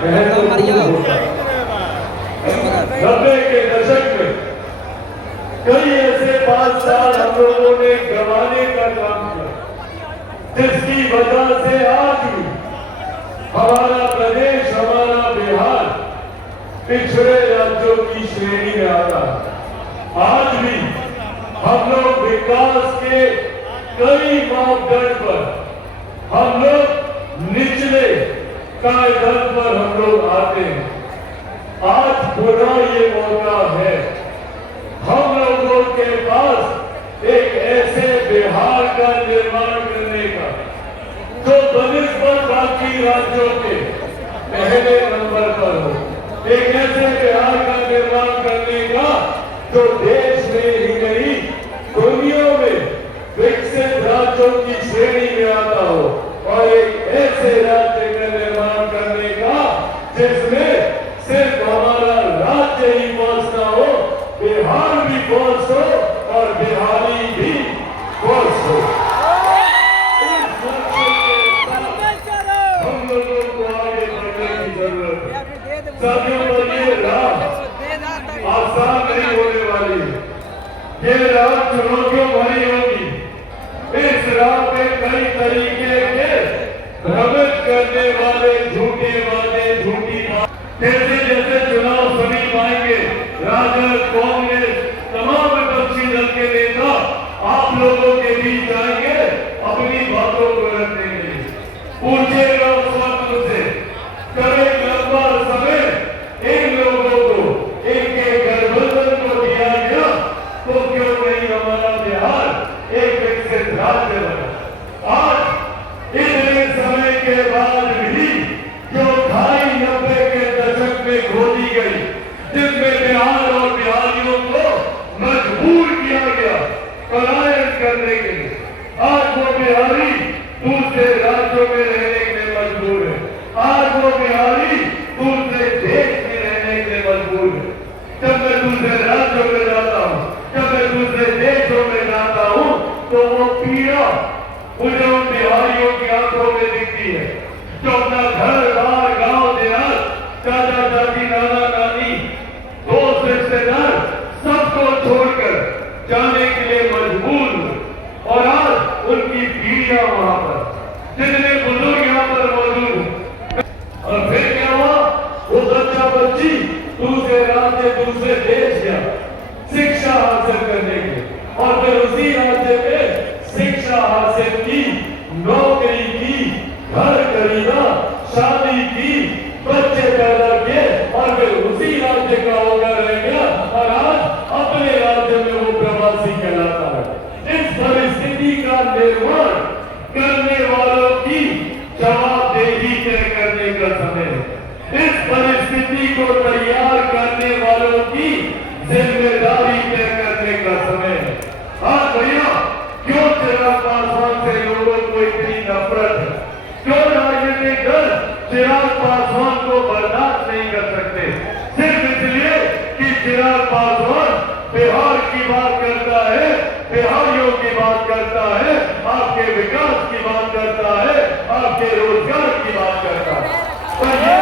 90 के दशक में कई ऐसे 5 साल हम लोगों ने गंवाने का काम किया, जिसकी वजह से आज भी हमारा प्रदेश, हमारा बिहार पिछड़े राज्यों की श्रेणी में आता है। आज भी हम लोग विकास के कई मापदंड पर हम लोग निचले कायदे पर हम लोग आते हैं। आज पुनः ये मौका है हम लोगों के पास एक ऐसे बिहार का निर्माण करने का जो बनिस्बत बाकी राज्यों के पहले नंबर पर हो, एक ऐसे बिहार का निर्माण करने का जो देश में ही नहीं दुनिया में विकसित राज्यों की श्रेणी में आता हो, और एक ऐसे राज्य का निर्माण करने का जिसमें सिर्फ हमारा राज्य ही पहुंचना हो, बिहार भी पहुंच हो और बिहारी भी पहुंच हो। इस लक्ष्य के साथ हम लोगों को आगे बढ़ने की जरूरत है। साथियों, ये राह आसान नहीं होने वाली, ये राह चुनौतियों भरी होगी। इस राह पे कई तरीके के भ्रमित करने वाले झूठे वादे, झूठी बात, जैसे जैसे चुनाव समीप आएंगे, राजद, कांग्रेस, तमाम विपक्षी दल के नेता आप लोगों के बीच आएंगे अपनी बातों को रखने के लिए। पूछेगा उस वक्त से, कब एक लंबा समय इन लोगों को इनके गठबंधन को दिया गया, तो क्यों नहीं हमारा बिहार एक विकसित राज्य बना। आज इतने समय के बाद भी जो 90 के दशक में खोदी गई, जिसमें बिहार और बिहारियों को मजबूर किया गया पलायन करने के लिए, आज वो बिहारी दूसरे राज्यों में रहने के लिए मजबूर है। आज वो बिहारी दूसरे देश में रहने के लिए मजबूर है। जब मैं दूसरे राज्यों में जाता हूँ, जब मैं दूसरे देशों में जाता हूँ, तो वो पीड़ा मुझे उन बिहारियों की आंखों में दिखती है जो अपना घर बार, गांव देहात, चाचा चाची, नाना नानी, दोस्त रिश्तेदार सबको छोड़कर जाने के लिए मजबूर हुए। और आज उनकी पीढ़ियां वहां पर, जितने बुजुर्ग यहाँ पर मौजूद हैं, और फिर क्या हुआ, वो बच्चा बच्ची दूसरे राज्य, दूसरे देश गया शिक्षा हासिल करने के लिए, और फिर उसी राज्य में शिक्षा हासिल की, नौकरी की, घर खरीदा, शादी की, बच्चे पैदा किए, और फिर उसी राज्य का होकर रह गया, और आज अपने राज्य में वो प्रवासी कहलाता है। इस परिस्थिति का निर्माण करने वालों की जवाबदेही तय करने का समय है। इस परिस्थिति को तैयार करने वालों की जिम्मेदारी तय करने का समय है। आज भैया, क्यों चिराग पासवान से लोगों को इतनी नफरत है? क्यों राजनीतिक दल चिराग पासवान को बर्दाश्त नहीं कर सकते? सिर्फ इसलिए कि चिराग पासवान बिहार की बात करता है, बिहारियों की बात करता है, आपके विकास की बात करता है, आपके रोजगार की बात करता है।